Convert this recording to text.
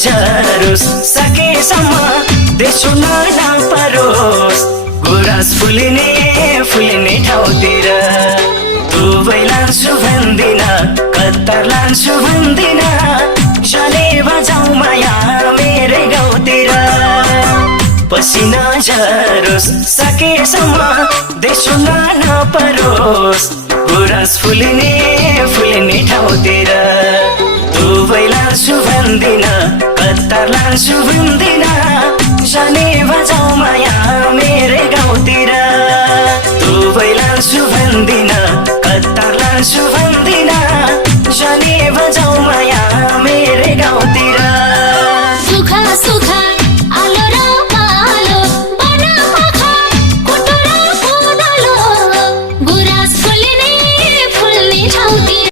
नझरोस् सकेसम्म देश नपरोस् गुराँस फुलिने ठाउँतिर दुवै लान्छु भन्दिन कतार लान्छु भन्दिन जले बजाऊ माया मेरै गाउँतिर पसिना झरोस् सकेसम्म देश नपरोस् गुराँस फुलिने ठाउँतिर दुवै लान्छु भन्दिन कतार लान्छु भन्दिन जाने बजाऊ माया मेरै गाउँतिर दुवै लान्छु भन्दिन कतार लान्छु भन्दिन जाने बजाऊ माया